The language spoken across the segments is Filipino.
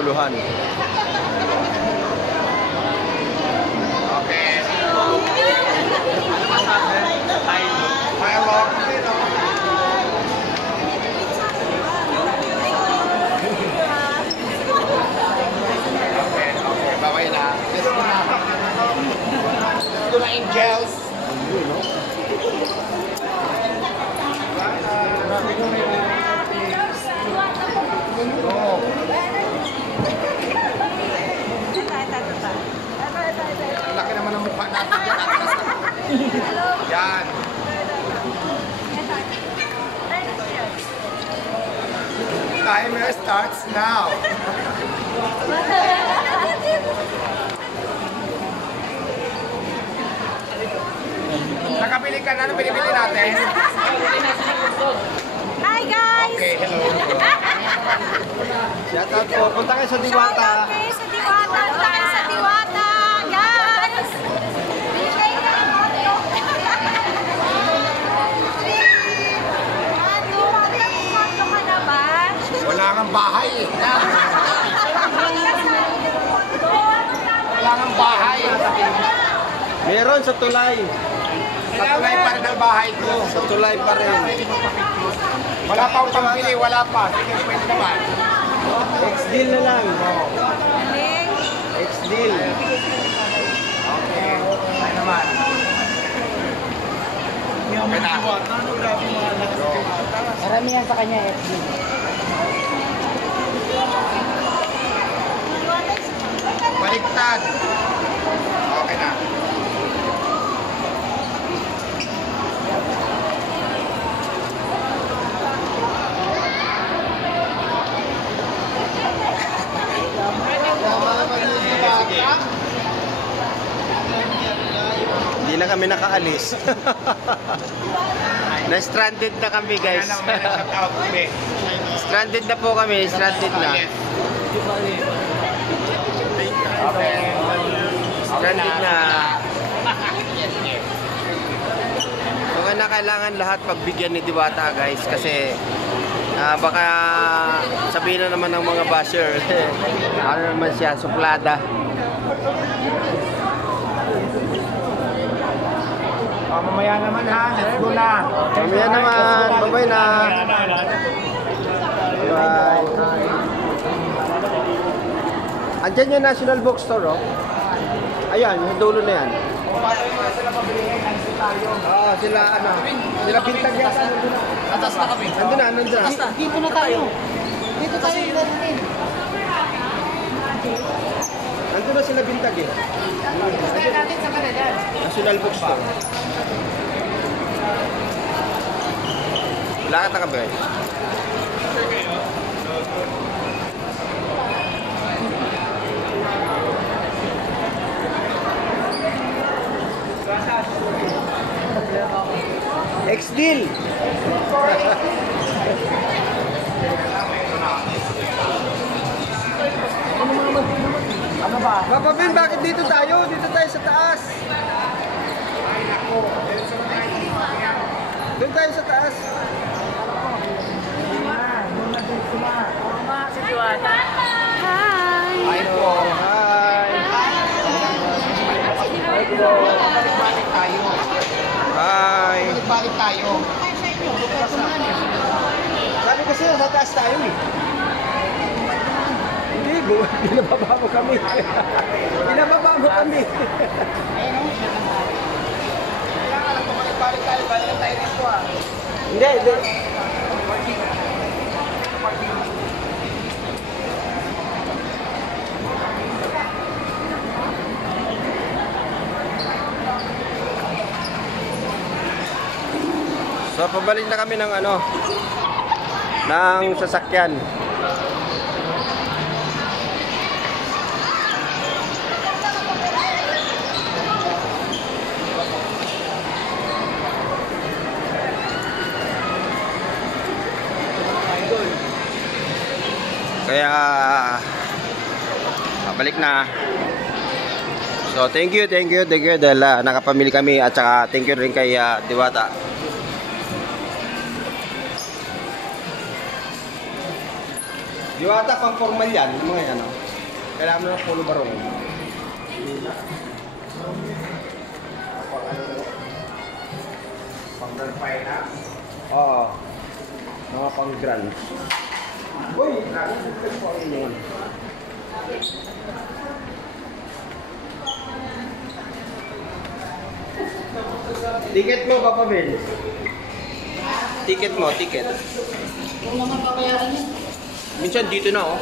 naguguluhan. Okay. May alok din, no? Okay, baway na. Let's go na angels. Laki naman ang mukha natin dyan. Yan. Timer starts now. Nakabili ka na? Ano binibili natin? Hi guys! Okay, hello. Shout out po. Punta kayo sa Diwata. Shout out kayo sa Diwata! Punta kayo sa Diwata! Guys! Bigay ka ng hotdog! Hotdog ka na ba? Wala kang bahay eh. Wala kang bahay. Meron sa Tulay. Sa tulay pa rin ang bahay ko. Sa Tulay pa rin. Wala pa akong pambili, wala pa. Sige, pwede naman. X-deal na lang. Galing! X-deal. Okay. Ay naman. Okay na. Karamihan sa kanya FB. Baliktad. Okay na. Hindi na kami nakaalis. Na-stranded na kami, guys. Stranded na po kami. Stranded na. Okay. Stranded na. So, na kailangan lahat pagbigyan ni Diwata, guys. Kasi baka sabihin na naman ng mga basher. Ano naman siya, suplada. Mamaya naman ha. Let's go na. Mamaya naman. Bye-bye na. Bye. Andyan yung National Bookstore, oh. Ayan, yung dulo na yan. Oo, sila ano. Sila Bintag yan. Atas na kami. Nandun na, nandun na. Dito na tayo. Dito tayo galing. Nandun na sila Bintag eh. Kaya natin sa kanila. National Bookstore. Wala ka takabay. X-deal! Ano ba? Papa Ben, bakit dito tayo? Dito tayo sa taas. Doon tayo sa taas. Si Diwata. Hi! Ay po. Hi! Balik tayo. Hi! Balik tayo. Sabi kasi sa taas tayo eh. Hindi, binababa mo kami. Binababa mo kami. Kailangan lang balik tayo. Balik tayo nito ah. Hindi, hindi. So, pabalik na kami ng ano, ng sasakyan. Kaya pabalik na. So thank you dahil nakapamili kami at saka thank you rin kay Diwata. Diwata pang formal yan, yung mga ano. Kailangan mo ng polo barong. Pang verify na. Oo. Mga pang grand. Uy! Yun. Ticket mo, Papa Ben. Ticket mo, ticket. Kung naman papayaran yun. Minsan dito na, oh.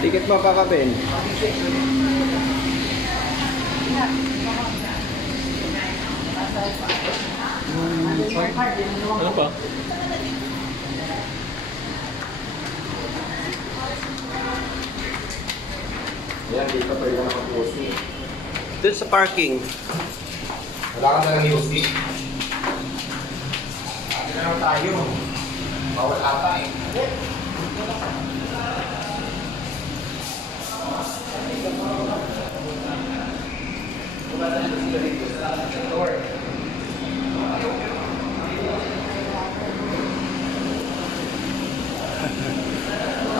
Ticket mo, Papa Ben. Ano pa? Yan, dito pwede ka nakapos. Dito sa parking. Wala ka na ng UC. Ate na lang tayo. Bawal ata eh.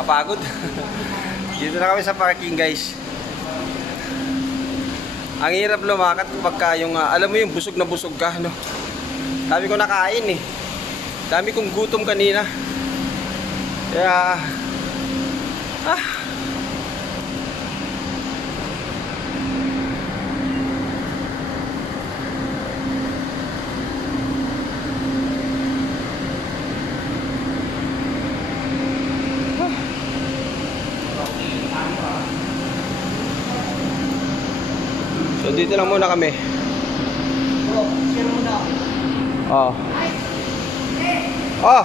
Napagod. Dito na kami sa parking, guys. Ang hirap lumakad pagka yung alam mo yung busog na busog ka, no. Dami ko nakain eh. Dami kong gutom kanina. Kaya so dito lang muna kami. Bro, share mo na ako. Oh. Oh.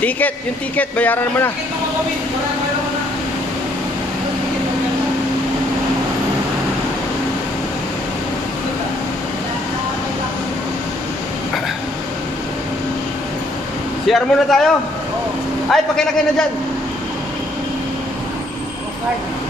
Ticket, yung ticket, bayaran mo na. CR muna tayo. Ay, pakilagay na dyan. Card.